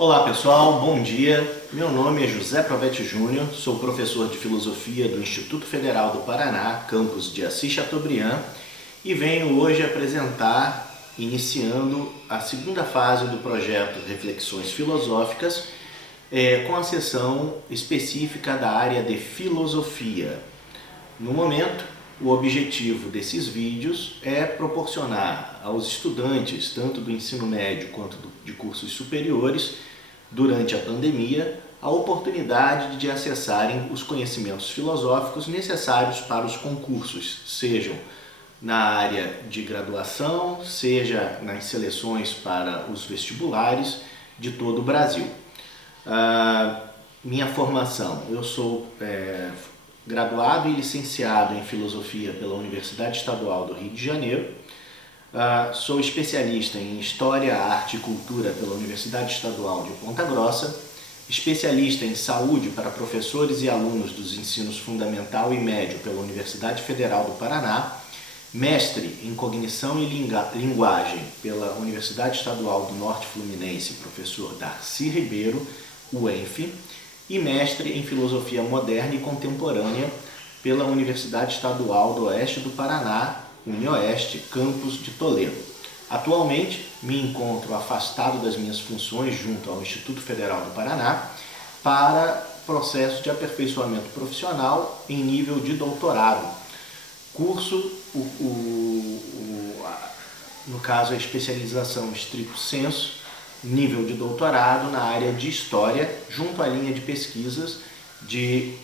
Olá pessoal, bom dia. Meu nome é José Provete Júnior, sou professor de Filosofia do Instituto Federal do Paraná, campus de Assis Chateaubriand, e venho hoje apresentar, iniciando a segunda fase do projeto Reflexões Filosóficas, com a seção específica da área de Filosofia. No momento, o objetivo desses vídeos é proporcionar aos estudantes, tanto do ensino médio quanto de cursos superiores, durante a pandemia, a oportunidade de acessarem os conhecimentos filosóficos necessários para os concursos, sejam na área de graduação, seja nas seleções para os vestibulares de todo o Brasil. Minha formação, eu sou graduado e licenciado em Filosofia pela Universidade Estadual do Rio de Janeiro. Sou especialista em História, Arte e Cultura pela Universidade Estadual de Ponta Grossa, especialista em Saúde para professores e alunos dos ensinos fundamental e médio pela Universidade Federal do Paraná, mestre em Cognição e Linguagem pela Universidade Estadual do Norte Fluminense, professor Darcy Ribeiro, UENF, e mestre em Filosofia Moderna e Contemporânea pela Universidade Estadual do Oeste do Paraná, UniOeste, campus de Toledo. Atualmente, me encontro afastado das minhas funções junto ao Instituto Federal do Paraná para processo de aperfeiçoamento profissional em nível de doutorado. Curso, no caso, a especialização stricto sensu, nível de doutorado na área de História, junto à linha de pesquisas de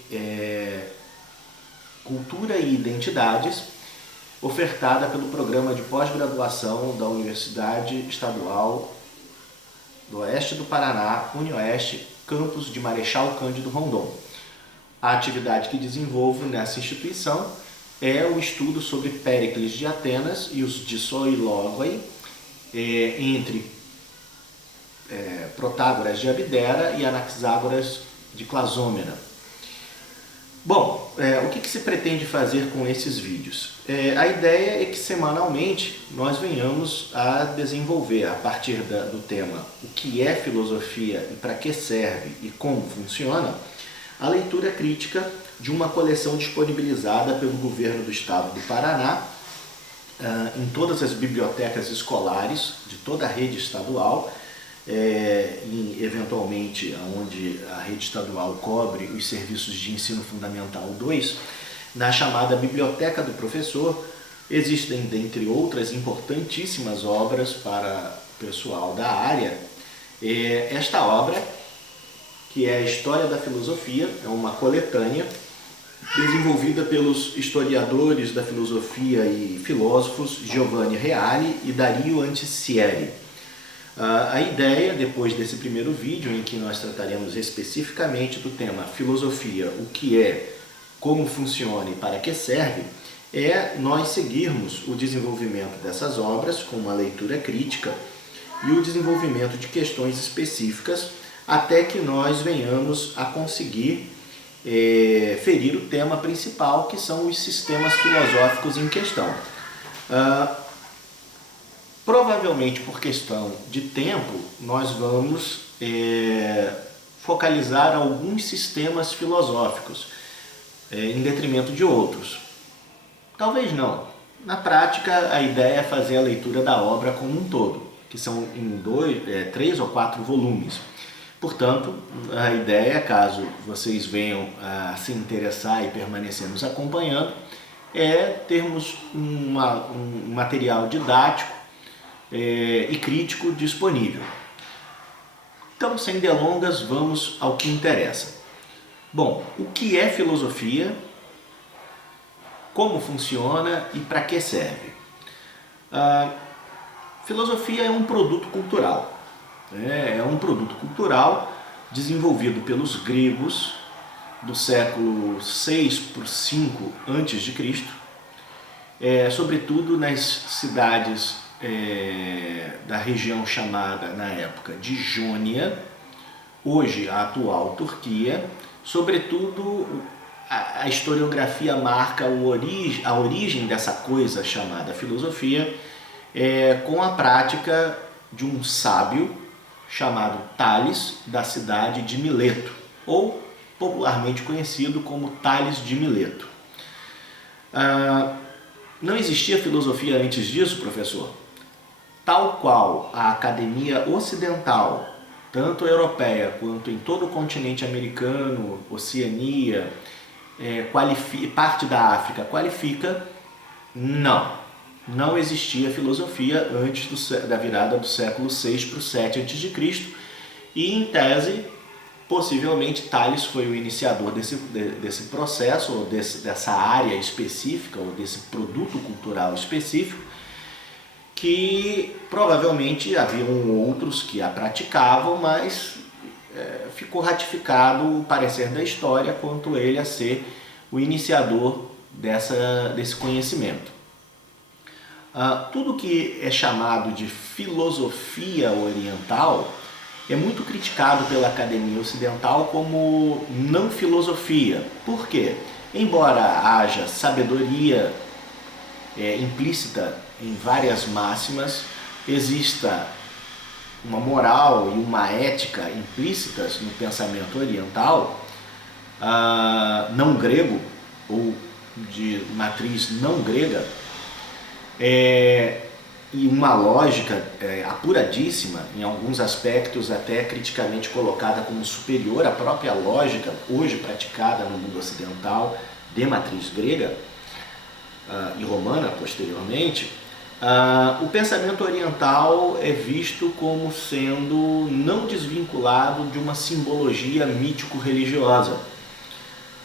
Cultura e Identidades, ofertada pelo Programa de Pós-Graduação da Universidade Estadual do Oeste do Paraná, UniOeste, campus de Marechal Cândido Rondon. A atividade que desenvolvo nessa instituição é o estudo sobre Péricles de Atenas e os Dissoilogoi, entre Protágoras de Abdera e Anaxágoras de Clasômena. Bom, o que se pretende fazer com esses vídeos? A ideia é que semanalmente nós venhamos a desenvolver, a partir do tema o que é filosofia e para que serve e como funciona, a leitura crítica de uma coleção disponibilizada pelo governo do estado do Paraná em todas as bibliotecas escolares de toda a rede estadual, eventualmente onde a rede estadual cobre os serviços de ensino fundamental 2, na chamada Biblioteca do Professor. Existem, dentre outras importantíssimas obras para o pessoal da área, esta obra, que é a História da Filosofia, é uma coletânea desenvolvida pelos historiadores da filosofia e filósofos Giovanni Reale e Dario Antiscieri. A ideia, depois desse primeiro vídeo, em que nós trataremos especificamente do tema filosofia, o que é, como funciona e para que serve, é nós seguirmos o desenvolvimento dessas obras com uma leitura crítica e o desenvolvimento de questões específicas até que nós venhamos a conseguir ferir o tema principal, que são os sistemas filosóficos em questão. Provavelmente por questão de tempo, nós vamos focalizar alguns sistemas filosóficos em detrimento de outros. Talvez não. Na prática, a ideia é fazer a leitura da obra como um todo, que são em 3 ou 4 volumes. Portanto, a ideia, caso vocês venham a se interessar e permanecer nos acompanhando, é termos um material didático e crítico disponível. Então, sem delongas, vamos ao que interessa. Bom, o que é filosofia, como funciona e para que serve? Filosofia é um produto cultural. É um produto cultural desenvolvido pelos gregos do século 6 por 5 a.C., sobretudo nas cidades da região chamada na época de Jônia, hoje a atual Turquia. Sobretudo a historiografia marca a origem dessa coisa chamada filosofia com a prática de um sábio chamado Tales, da cidade de Mileto, ou popularmente conhecido como Tales de Mileto. Não existia filosofia antes disso, professor? Tal qual a academia ocidental, tanto europeia quanto em todo o continente americano, Oceania, parte da África qualifica, não existia filosofia antes da virada do século VI para o VII a.C. e, em tese, possivelmente Tales foi o iniciador desse processo, ou dessa área específica, ou desse produto cultural específico, que provavelmente haviam outros que a praticavam, mas ficou ratificado o parecer da história quanto ele a ser o iniciador desse conhecimento. Tudo que é chamado de filosofia oriental é muito criticado pela academia ocidental como não filosofia. Por quê? Embora haja sabedoria implícita em várias máximas, exista uma moral e uma ética implícitas no pensamento oriental, não grego ou de matriz não grega, e uma lógica apuradíssima, em alguns aspectos até criticamente colocada como superior à própria lógica hoje praticada no mundo ocidental de matriz grega e romana posteriormente. O pensamento oriental é visto como sendo não desvinculado de uma simbologia mítico-religiosa,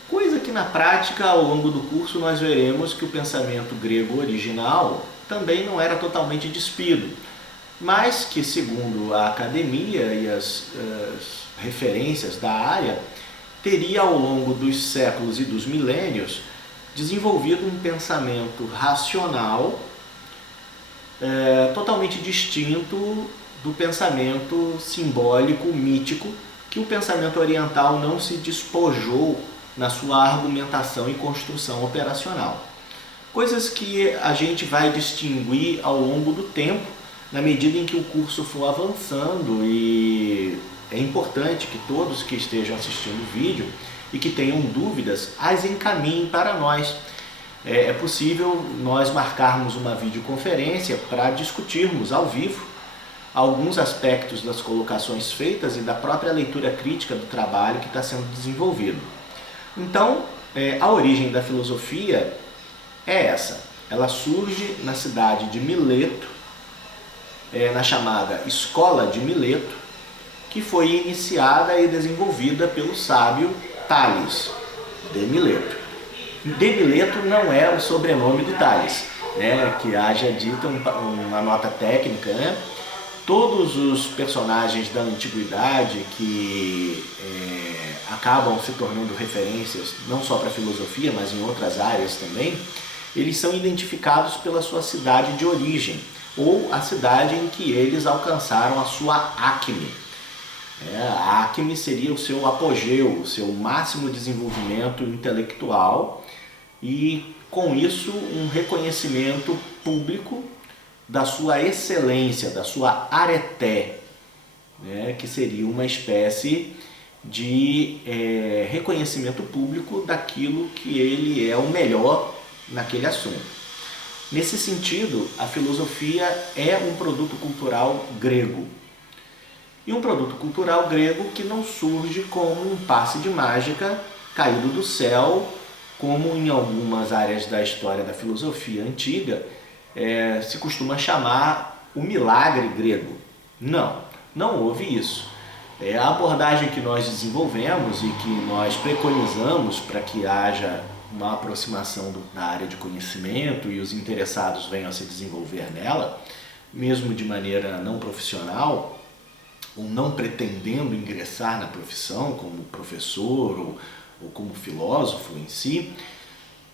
coisa que na prática, ao longo do curso, nós veremos que o pensamento grego original também não era totalmente despido, mas que, segundo a academia e as referências da área, teria ao longo dos séculos e dos milênios desenvolvido um pensamento racional totalmente distinto do pensamento simbólico, mítico, que o pensamento oriental não se despojou na sua argumentação e construção operacional. Coisas que a gente vai distinguir ao longo do tempo, na medida em que o curso for avançando, e é importante que todos que estejam assistindo o vídeo e que tenham dúvidas, as encaminhem para nós. É possível nós marcarmos uma videoconferência para discutirmos ao vivo alguns aspectos das colocações feitas e da própria leitura crítica do trabalho que está sendo desenvolvido. Então, a origem da filosofia é essa. Ela surge na cidade de Mileto, na chamada Escola de Mileto, que foi iniciada e desenvolvida pelo sábio Tales de Mileto. De Mileto não é o sobrenome do Tales, que haja dito uma nota técnica, Todos os personagens da antiguidade que acabam se tornando referências não só para a filosofia, mas em outras áreas também, eles são identificados pela sua cidade de origem, ou a cidade em que eles alcançaram a sua acme. A acme seria o seu apogeu, o seu máximo desenvolvimento intelectual e, com isso, um reconhecimento público da sua excelência, da sua areté, que seria uma espécie de reconhecimento público daquilo que ele é o melhor naquele assunto. Nesse sentido, a filosofia é um produto cultural grego. E um produto cultural grego que não surge como um passe de mágica caído do céu, como em algumas áreas da história da filosofia antiga se costuma chamar o milagre grego. Não houve isso. A abordagem que nós desenvolvemos e que nós preconizamos para que haja uma aproximação da área de conhecimento e os interessados venham a se desenvolver nela, mesmo de maneira não profissional, ou não pretendendo ingressar na profissão como professor ou como filósofo em si,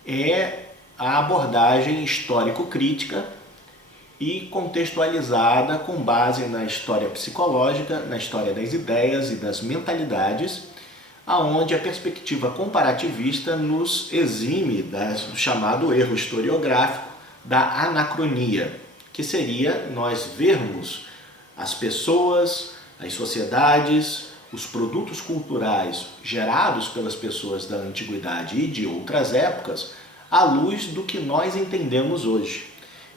é a abordagem histórico-crítica e contextualizada com base na história psicológica, na história das ideias e das mentalidades, aonde a perspectiva comparativista nos exime do chamado erro historiográfico da anacronia, que seria nós vermos as pessoas, as sociedades, os produtos culturais gerados pelas pessoas da antiguidade e de outras épocas, à luz do que nós entendemos hoje.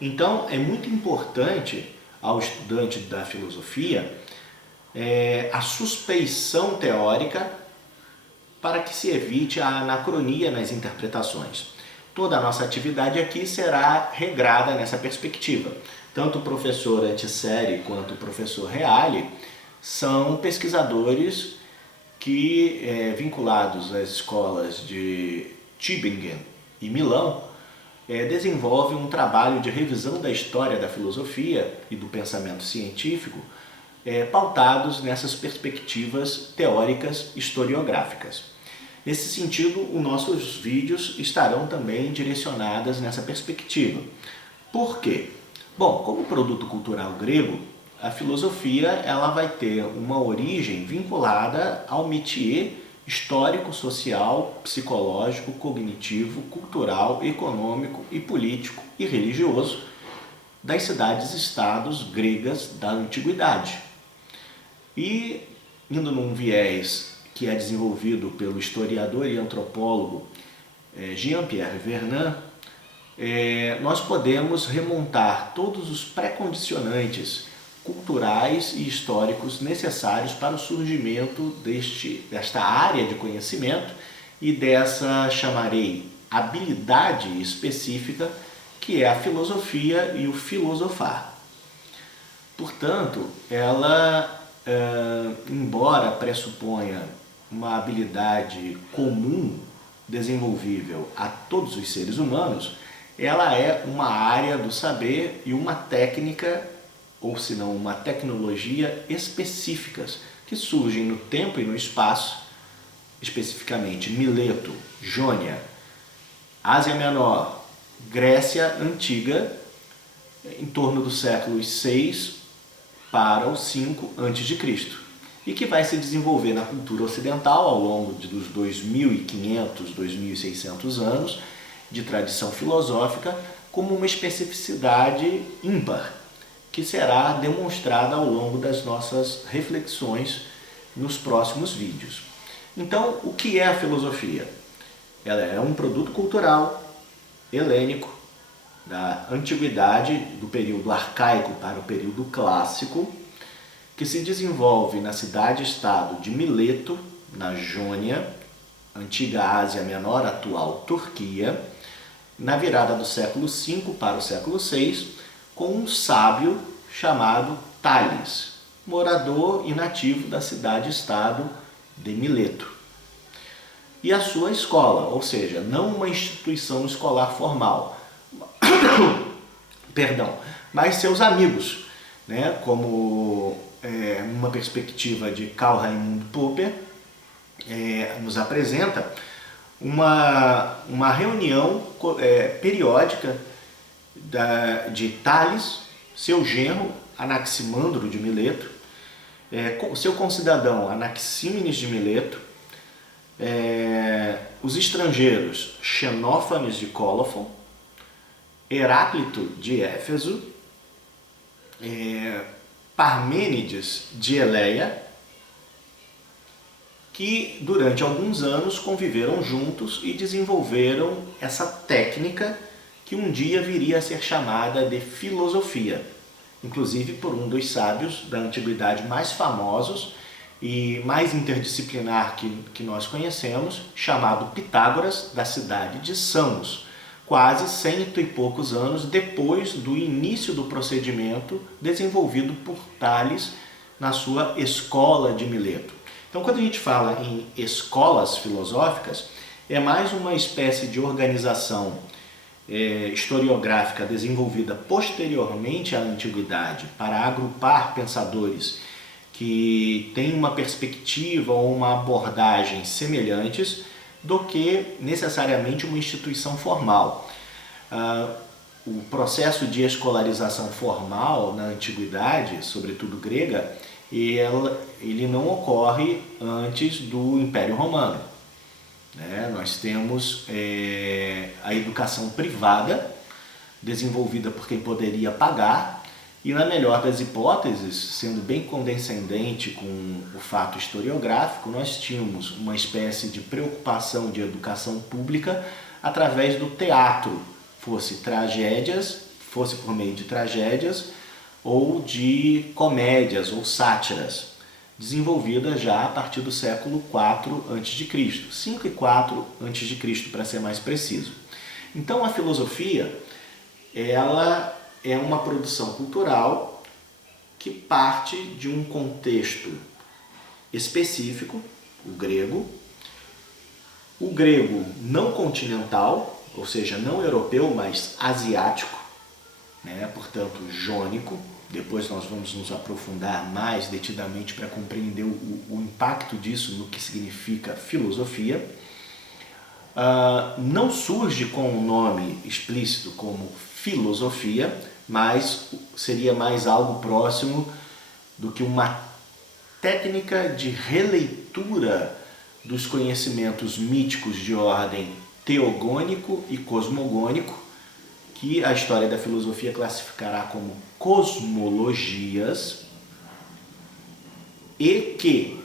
Então, é muito importante ao estudante da filosofia a suspeição teórica para que se evite a anacronia nas interpretações. Toda a nossa atividade aqui será regrada nessa perspectiva. Tanto o professor Antiseri quanto o professor Reale são pesquisadores que, vinculados às escolas de Tübingen e Milão, desenvolvem um trabalho de revisão da história da filosofia e do pensamento científico, pautados nessas perspectivas teóricas historiográficas. Nesse sentido, os nossos vídeos estarão também direcionados nessa perspectiva. Por quê? Bom, como produto cultural grego, a filosofia ela vai ter uma origem vinculada ao métier histórico, social, psicológico, cognitivo, cultural, econômico e político e religioso das cidades-estados gregas da antiguidade. E, indo num viés que é desenvolvido pelo historiador e antropólogo Jean-Pierre Vernant, nós podemos remontar todos os pré-condicionantes culturais e históricos necessários para o surgimento desta área de conhecimento e dessa, chamarei, habilidade específica que é a filosofia e o filosofar. Portanto, ela, embora pressuponha uma habilidade comum desenvolvível a todos os seres humanos, ela é uma área do saber e uma técnica, ou se não uma tecnologia específicas que surgem no tempo e no espaço, especificamente Mileto, Jônia, Ásia Menor, Grécia Antiga, em torno dos séculos 6 para o 5 a.C., e que vai se desenvolver na cultura ocidental ao longo dos 2.500, 2.600 anos de tradição filosófica como uma especificidade ímpar, que será demonstrada ao longo das nossas reflexões nos próximos vídeos. Então, o que é a filosofia? Ela é um produto cultural helênico da antiguidade, do período arcaico para o período clássico, que se desenvolve na cidade-estado de Mileto, na Jônia, antiga Ásia Menor, atual Turquia, na virada do século V para o século VI, com um sábio chamado Tales, morador e nativo da cidade-estado de Mileto. E a sua escola, ou seja, não uma instituição escolar formal, mas seus amigos, como uma perspectiva de Karl Raimund Popper nos apresenta uma reunião periódica de Tales, seu genro Anaximandro de Mileto, seu concidadão Anaxímenes de Mileto, os estrangeiros Xenófanes de Cólofon, Heráclito de Éfeso, Parmênides de Eleia, que durante alguns anos conviveram juntos e desenvolveram essa técnica que um dia viria a ser chamada de filosofia, inclusive por um dos sábios da antiguidade mais famosos e mais interdisciplinar que nós conhecemos, chamado Pitágoras, da cidade de Samos, quase 100 e poucos anos depois do início do procedimento desenvolvido por Tales na sua escola de Mileto. Então, quando a gente fala em escolas filosóficas, é mais uma espécie de organização historiográfica desenvolvida posteriormente à antiguidade para agrupar pensadores que têm uma perspectiva ou uma abordagem semelhantes do que necessariamente uma instituição formal. O processo de escolarização formal na antiguidade, sobretudo grega, ele não ocorre antes do Império Romano. Nós temos a educação privada, desenvolvida por quem poderia pagar, E na melhor das hipóteses, sendo bem condescendente com o fato historiográfico, nós tínhamos uma espécie de preocupação de educação pública através do teatro, fosse por meio de tragédias ou de comédias ou sátiras, desenvolvidas já a partir do século IV a.C., 5 e 4 a.C., para ser mais preciso. Então a filosofia, ela é uma produção cultural que parte de um contexto específico, o grego não continental, ou seja, não europeu, mas asiático, né? Portanto, jônico. Depois nós vamos nos aprofundar mais detidamente para compreender o impacto disso no que significa filosofia. Não surge com um nome explícito como filosofia, mas seria mais algo próximo do que uma técnica de releitura dos conhecimentos míticos de ordem teogônico e cosmogônico, que a história da filosofia classificará como cosmologias, e que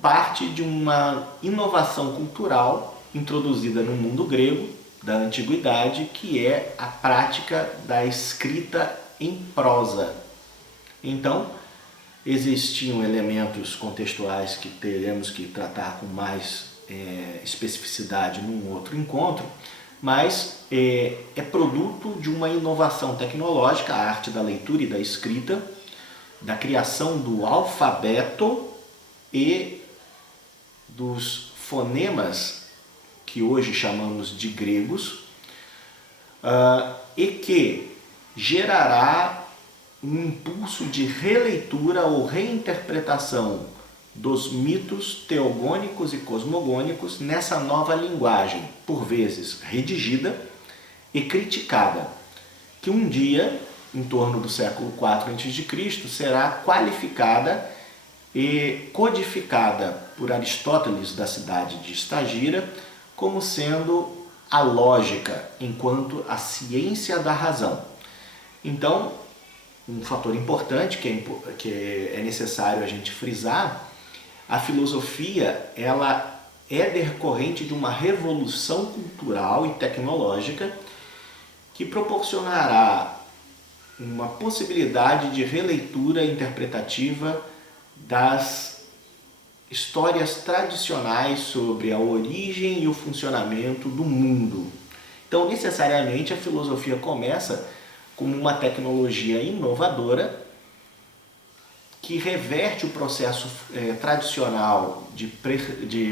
parte de uma inovação cultural introduzida no mundo grego da antiguidade, que é a prática da escrita em prosa. Então, existiam elementos contextuais que teremos que tratar com mais especificidade num outro encontro, mas é produto de uma inovação tecnológica, a arte da leitura e da escrita, da criação do alfabeto e dos fonemas que hoje chamamos de gregos, e que gerará um impulso de releitura ou reinterpretação dos mitos teogônicos e cosmogônicos nessa nova linguagem, por vezes redigida e criticada, que um dia, em torno do século IV a.C., será qualificada e codificada por Aristóteles da cidade de Estagira como sendo a lógica enquanto a ciência da razão. Então, um fator importante que é necessário a gente frisar: a filosofia, ela é decorrente de uma revolução cultural e tecnológica que proporcionará uma possibilidade de releitura interpretativa das histórias tradicionais sobre a origem e o funcionamento do mundo. Então, necessariamente, a filosofia começa como uma tecnologia inovadora que reverte o processo tradicional de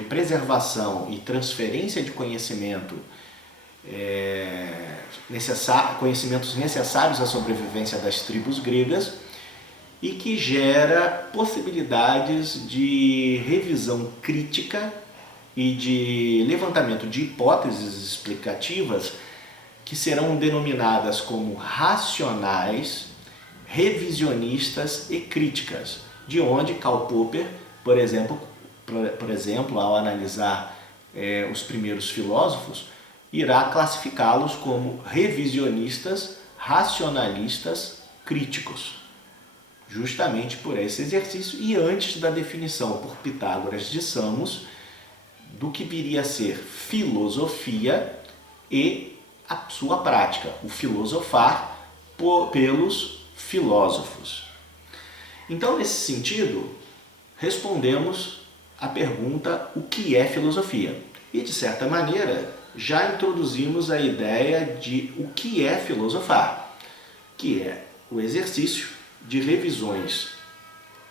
preservação e transferência de conhecimento, conhecimentos necessários à sobrevivência das tribos gregas, e que gera possibilidades de revisão crítica e de levantamento de hipóteses explicativas que serão denominadas como racionais, revisionistas e críticas, de onde Karl Popper, por exemplo, ao analisar os primeiros filósofos, irá classificá-los como revisionistas, racionalistas, críticos, justamente por esse exercício e antes da definição por Pitágoras de Samos do que viria a ser filosofia e a sua prática, o filosofar pelos filósofos. Então, nesse sentido, respondemos à pergunta: o que é filosofia? E, de certa maneira, já introduzimos a ideia de o que é filosofar, que é o exercício de revisões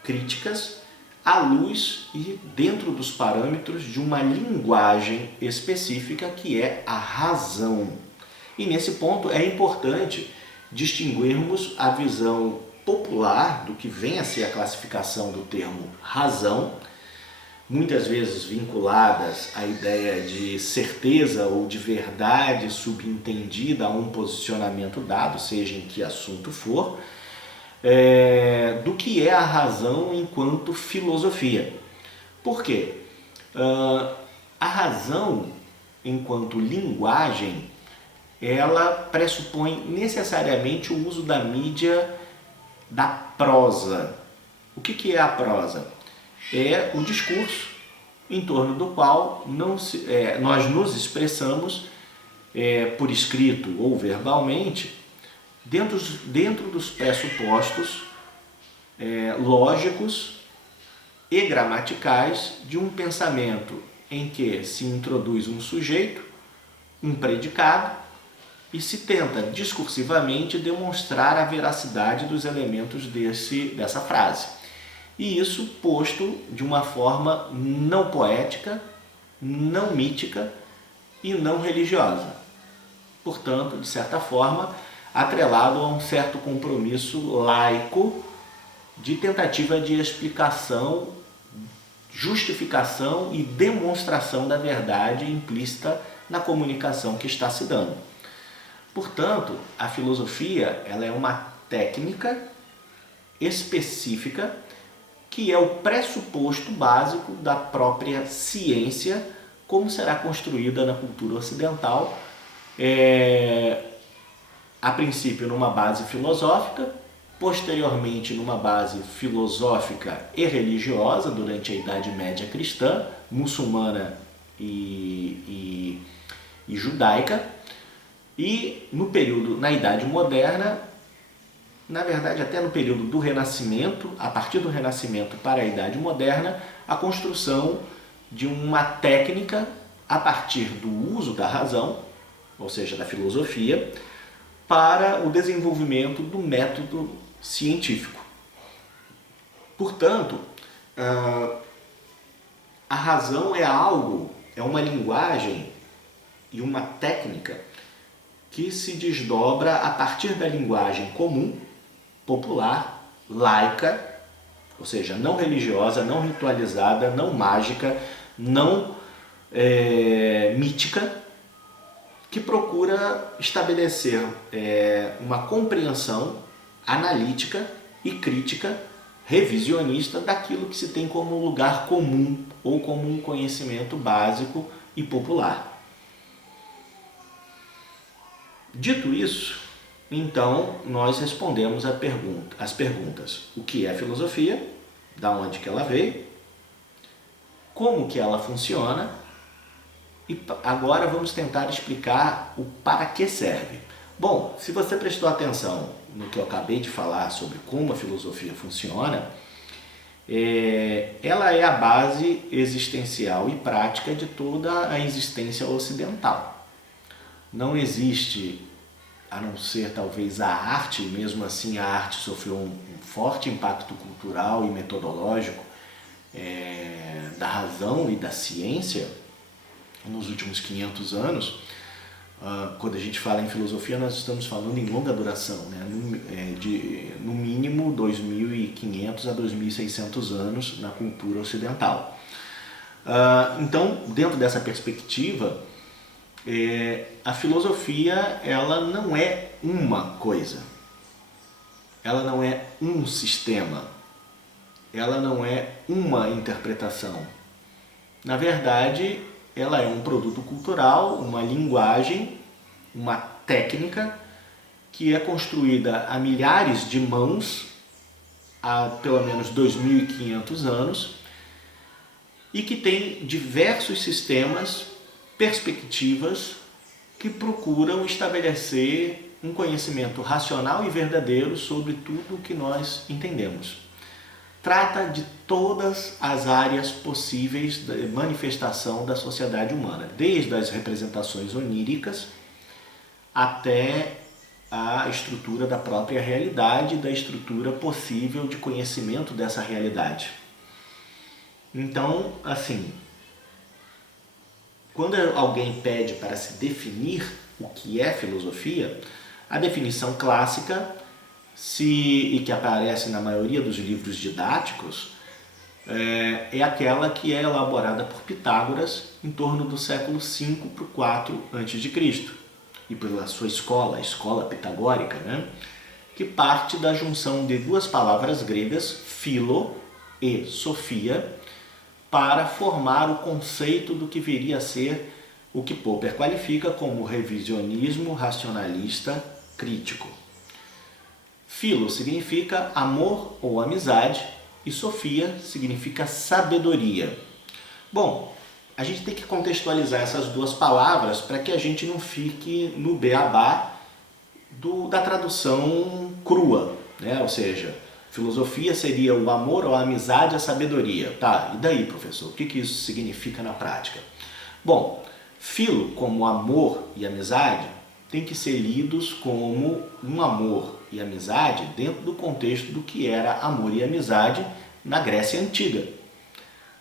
críticas à luz e dentro dos parâmetros de uma linguagem específica que é a razão. E nesse ponto é importante distinguirmos a visão popular do que vem a ser a classificação do termo razão, muitas vezes vinculadas à ideia de certeza ou de verdade subentendida a um posicionamento dado, seja em que assunto for, do que é a razão enquanto filosofia. Por quê? A razão enquanto linguagem, ela pressupõe necessariamente o uso da mídia da prosa. O que é a prosa? É o discurso em torno do qual nós nos expressamos por escrito ou verbalmente dentro dos pressupostos lógicos e gramaticais de um pensamento em que se introduz um sujeito, um predicado, e se tenta discursivamente demonstrar a veracidade dos elementos dessa frase. E isso posto de uma forma não poética, não mítica e não religiosa. Portanto, de certa forma, atrelado a um certo compromisso laico de tentativa de explicação, justificação e demonstração da verdade implícita na comunicação que está se dando. Portanto, a filosofia ela é uma técnica específica que é o pressuposto básico da própria ciência, como será construída na cultura ocidental, a princípio numa base filosófica, posteriormente numa base filosófica e religiosa durante a Idade Média cristã, muçulmana e judaica, e na Idade Moderna, na verdade até no período do Renascimento, a partir do Renascimento para a Idade Moderna, a construção de uma técnica a partir do uso da razão, ou seja, da filosofia, para o desenvolvimento do método científico. Portanto, a razão é uma linguagem e uma técnica que se desdobra a partir da linguagem comum, popular, laica, ou seja, não religiosa, não ritualizada, não mágica, não mítica, que procura estabelecer uma compreensão analítica e crítica, revisionista daquilo que se tem como lugar comum ou como um conhecimento básico e popular. Dito isso, então nós respondemos as perguntas: o que é filosofia, da onde que ela veio, como que ela funciona, e agora vamos tentar explicar o para que serve. Bom, se você prestou atenção no que eu acabei de falar sobre como a filosofia funciona, ela é a base existencial e prática de toda a existência ocidental. Não existe, a não ser talvez a arte, mesmo assim a arte sofreu um forte impacto cultural e metodológico da razão e da ciência nos últimos 500 anos. Quando a gente fala em filosofia, nós estamos falando em longa duração, né? No mínimo 2.500 a 2.600 anos na cultura ocidental. Então, dentro dessa perspectiva, a filosofia ela não é uma coisa, ela não é um sistema, ela não é uma interpretação. Na verdade, ela é um produto cultural, uma linguagem, uma técnica que é construída a milhares de mãos há pelo menos 2.500 anos e que tem diversos sistemas, perspectivas que procuram estabelecer um conhecimento racional e verdadeiro sobre tudo o que nós entendemos. Trata de todas as áreas possíveis de manifestação da sociedade humana, desde as representações oníricas até a estrutura da própria realidade, da estrutura possível de conhecimento dessa realidade. Então, assim, quando alguém pede para se definir o que é filosofia, a definição clássica e que aparece na maioria dos livros didáticos é aquela que é elaborada por Pitágoras em torno do século V para o 4 a.C. e pela sua escola, a escola pitagórica, né? Que parte da junção de duas palavras gregas, philo e sofia, para formar o conceito do que viria a ser o que Popper qualifica como revisionismo racionalista crítico. Philo significa amor ou amizade e Sophia significa sabedoria. Bom, a gente tem que contextualizar essas duas palavras para que a gente não fique no beabá da tradução crua, né? Ou seja, filosofia seria o amor ou a amizade, a sabedoria. Tá, e daí, professor? O que isso significa na prática? Bom, philo, como amor e amizade, tem que ser lidos como um amor e amizade dentro do contexto do que era amor e amizade na Grécia Antiga.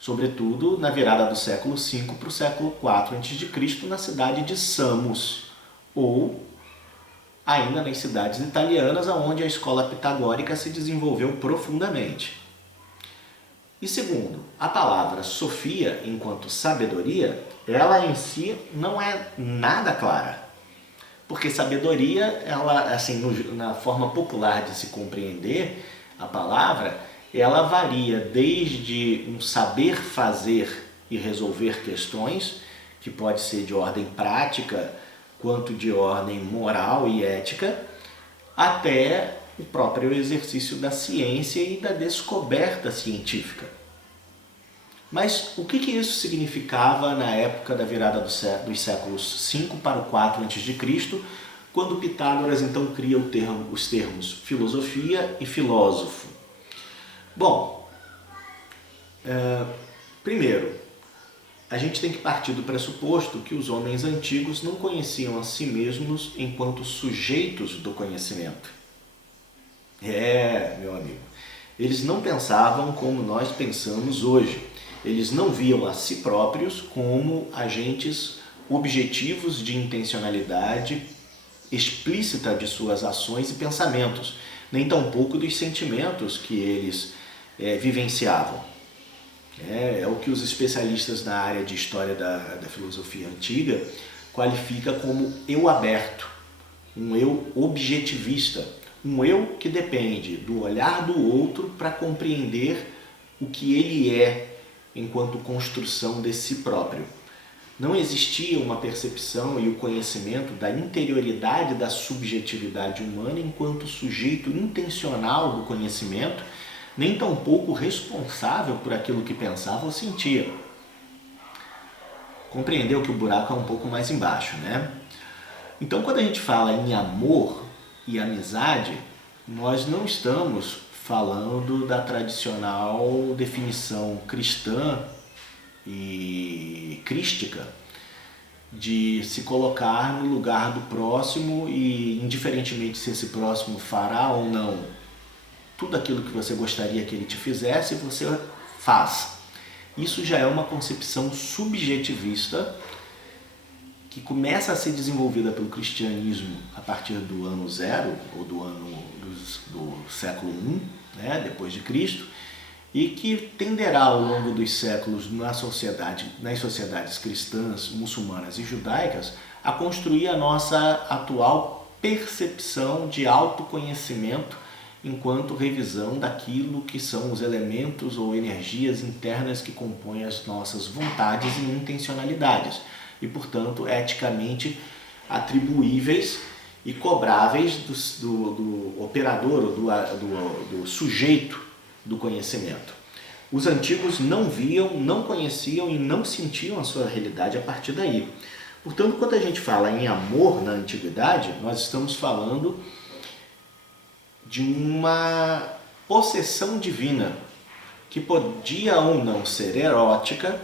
Sobretudo na virada do século V para o século IV a.C., na cidade de Samos, ou ainda nas cidades italianas, onde a escola pitagórica se desenvolveu profundamente. E segundo, a palavra Sofia, enquanto sabedoria, ela em si não é nada clara. Porque sabedoria, ela, assim, na forma popular de se compreender a palavra, ela varia desde um saber fazer e resolver questões, que pode ser de ordem prática, quanto de ordem moral e ética, até o próprio exercício da ciência e da descoberta científica. Mas o que isso significava na época da virada dos séculos V para o IV a.C., quando Pitágoras então cria os termos filosofia e filósofo? Bom, primeiro, a gente tem que partir do pressuposto que os homens antigos não conheciam a si mesmos enquanto sujeitos do conhecimento. Meu amigo, eles não pensavam como nós pensamos hoje. Eles não viam a si próprios como agentes objetivos de intencionalidade explícita de suas ações e pensamentos, nem tampouco dos sentimentos que eles vivenciavam. É o que os especialistas na área de história da filosofia antiga qualifica como eu aberto, um eu objetivista, um eu que depende do olhar do outro para compreender o que ele é enquanto construção de si próprio. Não existia uma percepção e o conhecimento da interioridade da subjetividade humana enquanto sujeito intencional do conhecimento, nem tampouco responsável por aquilo que pensava ou sentia. Compreendeu que o buraco é um pouco mais embaixo, né? Então, quando a gente fala em amor e amizade, nós não estamos falando da tradicional definição cristã e crística de se colocar no lugar do próximo e, indiferentemente se esse próximo fará ou não tudo aquilo que você gostaria que ele te fizesse, você faz. Isso já é uma concepção subjetivista que começa a ser desenvolvida pelo cristianismo a partir do ano zero, ou do século I, né, depois de Cristo, e que tenderá ao longo dos séculos nas sociedades cristãs, muçulmanas e judaicas a construir a nossa atual percepção de autoconhecimento enquanto revisão daquilo que são os elementos ou energias internas que compõem as nossas vontades e intencionalidades e, portanto, eticamente atribuíveis e cobráveis do operador ou do sujeito do conhecimento. Os antigos não viam, não conheciam e não sentiam a sua realidade a partir daí. Portanto, quando a gente fala em amor na antiguidade, nós estamos falando de uma possessão divina que podia ou não ser erótica,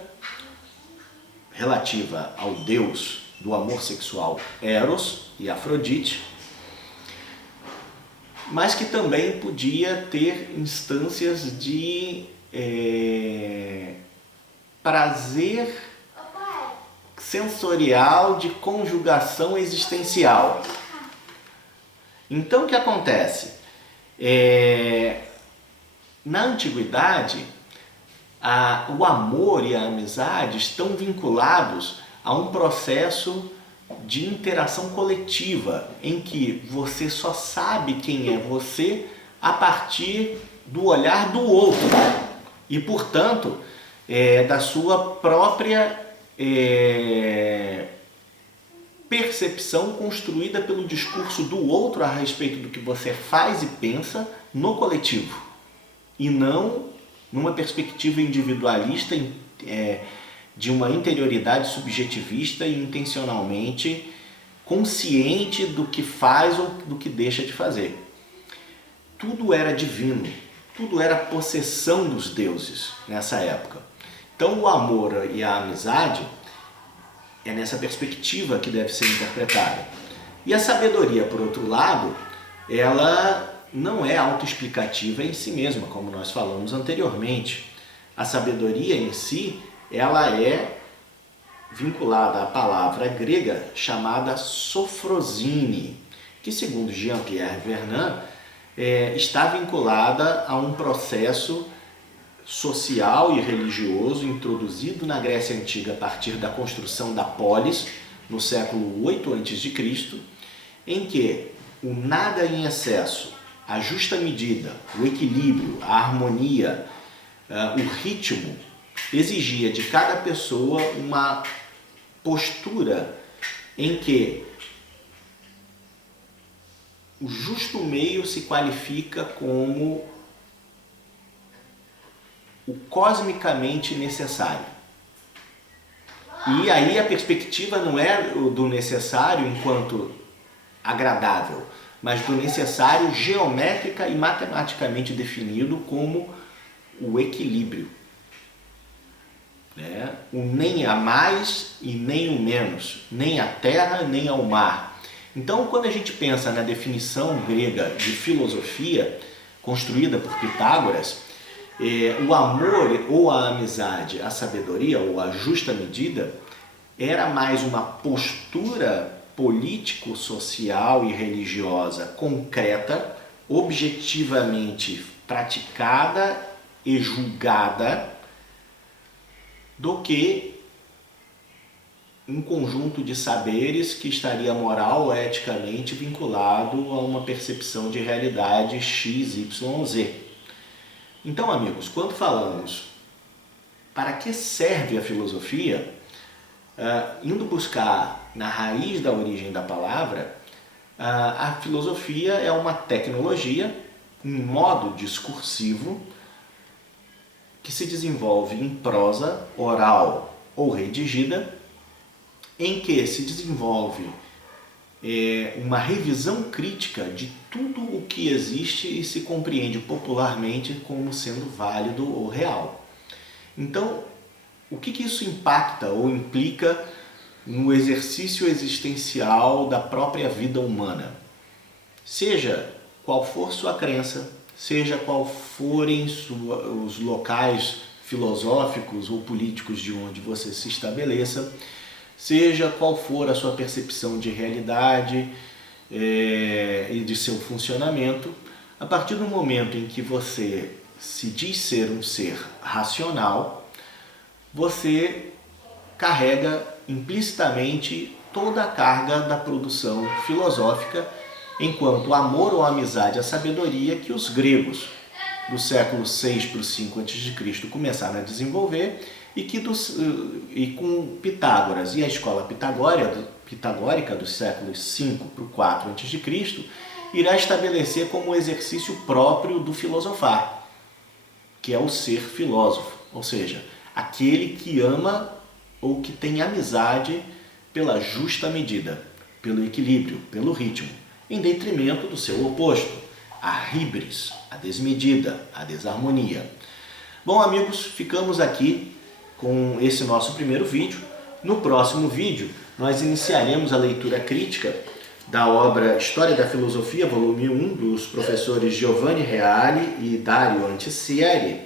relativa ao deus do amor sexual Eros e Afrodite, mas que também podia ter instâncias de prazer sensorial, de conjugação existencial. Então, o que acontece? Na antiguidade, o amor e a amizade estão vinculados a um processo de interação coletiva, em que você só sabe quem é você a partir do olhar do outro e, portanto, da sua própria percepção construída pelo discurso do outro a respeito do que você faz e pensa no coletivo, e não numa perspectiva individualista de uma interioridade subjetivista e intencionalmente consciente do que faz ou do que deixa de fazer. Tudo era divino, tudo era possessão dos deuses nessa época. Então o amor e a amizade é nessa perspectiva que deve ser interpretada. E a sabedoria, por outro lado, ela não é autoexplicativa em si mesma, como nós falamos anteriormente. A sabedoria em si, ela é vinculada à palavra grega chamada sofrosine, que segundo Jean-Pierre Vernant, está vinculada a um processo social e religioso introduzido na Grécia Antiga a partir da construção da polis, no século 8 a.C., em que o nada em excesso, a justa medida, o equilíbrio, a harmonia, o ritmo, exigia de cada pessoa uma postura em que o justo meio se qualifica como o cosmicamente necessário. E aí a perspectiva não é do necessário enquanto agradável, mas do necessário geométrica e matematicamente definido como o equilíbrio. O nem a mais e nem o menos, nem a terra nem ao mar. Então, quando a gente pensa na definição grega de filosofia, construída por Pitágoras, o amor ou a amizade, a sabedoria ou a justa medida, era mais uma postura político-social e religiosa concreta, objetivamente praticada e julgada, do que um conjunto de saberes que estaria moral ou eticamente vinculado a uma percepção de realidade X, Y, Z. Então, amigos, quando falamos para que serve a filosofia, indo buscar na raiz da origem da palavra, a filosofia é uma tecnologia, um modo discursivo que se desenvolve em prosa, oral ou redigida, em que se desenvolve uma revisão crítica de tudo o que existe e se compreende popularmente como sendo válido ou real. Então, o que isso impacta ou implica no exercício existencial da própria vida humana? Seja qual for sua crença, seja qual forem os locais filosóficos ou políticos de onde você se estabeleça, seja qual for a sua percepção de realidade e de seu funcionamento, a partir do momento em que você se diz ser um ser racional, você carrega implicitamente toda a carga da produção filosófica, enquanto o amor ou a amizade, a sabedoria que os gregos do século 6 para o 5 a.C. começaram a desenvolver e com Pitágoras e a escola pitagórica dos séculos 5 para o 4 a.C. irá estabelecer como exercício próprio do filosofar, que é o ser filósofo, ou seja, aquele que ama ou que tem amizade pela justa medida, pelo equilíbrio, pelo ritmo, em detrimento do seu oposto, a híbris, a desmedida, a desarmonia. Bom, amigos, ficamos aqui com esse nosso primeiro vídeo. No próximo vídeo, nós iniciaremos a leitura crítica da obra História da Filosofia, volume 1, dos professores Giovanni Reale e Dario Antichieri,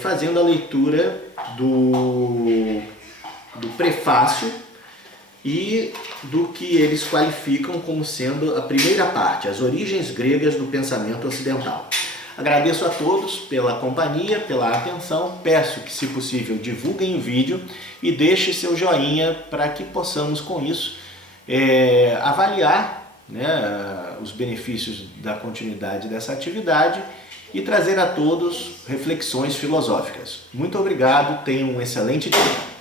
fazendo a leitura do prefácio e do que eles qualificam como sendo a primeira parte, as origens gregas do pensamento ocidental. Agradeço a todos pela companhia, pela atenção, peço que, se possível, divulguem o vídeo e deixe seu joinha para que possamos, com isso, avaliar, os benefícios da continuidade dessa atividade e trazer a todos reflexões filosóficas. Muito obrigado, tenham um excelente dia.